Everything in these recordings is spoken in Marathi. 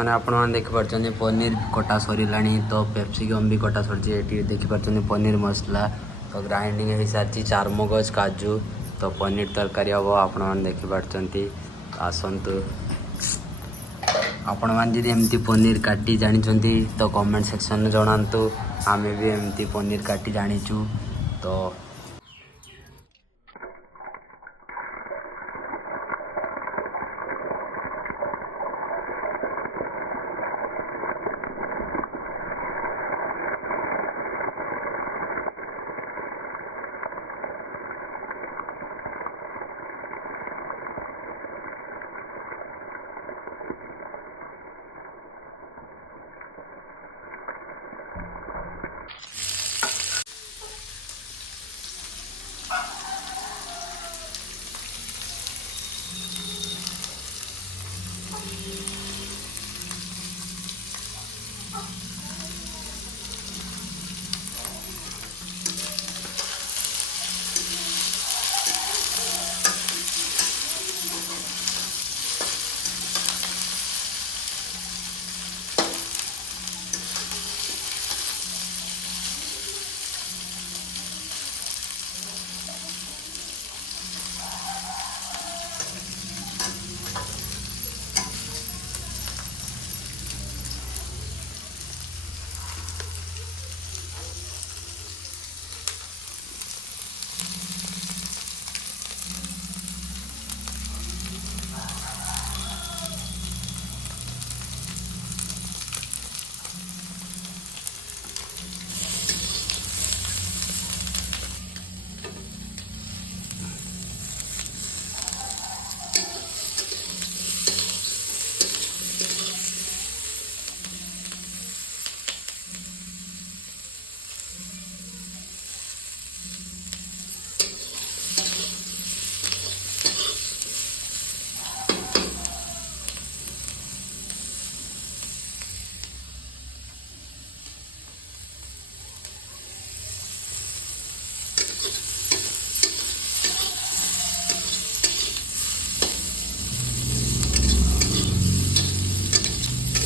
मैंने आपण देखिपार पनीर कटा सर तो पेप्सिकम भी कटा सर देखिपार पनीर मसला तो ग्राइंडिंग हो सारी चारमगज काजू तो पनीर तरकारी हम आपण देखिपार आसतु आपण मैंने जब एमती पनीर काटी जानी तो कमेंट सेक्शन में जनातु आम भी एमती पनीर काटी जानीचु तो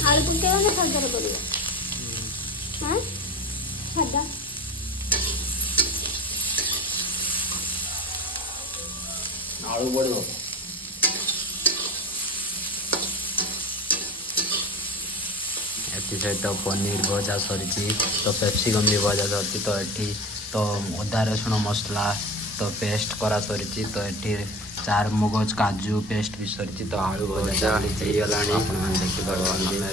आलू पकेगा ना सादा करियो हां सादा आलू पड़ो सहित पनीर भजा सरी तो पेप्सिकम भी भजा सरी तो ये तो अदा रसुण मसला तो पेस्ट करा सरी तो ये चार मगज काजू पेस्ट भी सरी तो आलू भजा देखिए